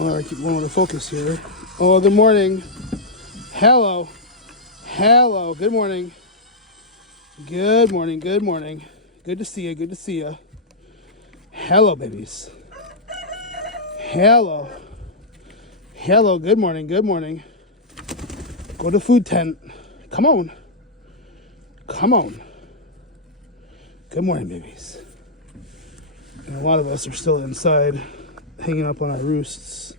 Well, I keep going with the focus here. Oh, good morning. Hello. Hello. Good morning. Good morning. Good morning. Good to see you. Good to see you. Hello, babies. Hello. Hello. Good morning. Good morning. Go to food tent. Come on. Come on. Good morning, babies. And a lot of us are still inside, hanging up on our roosts.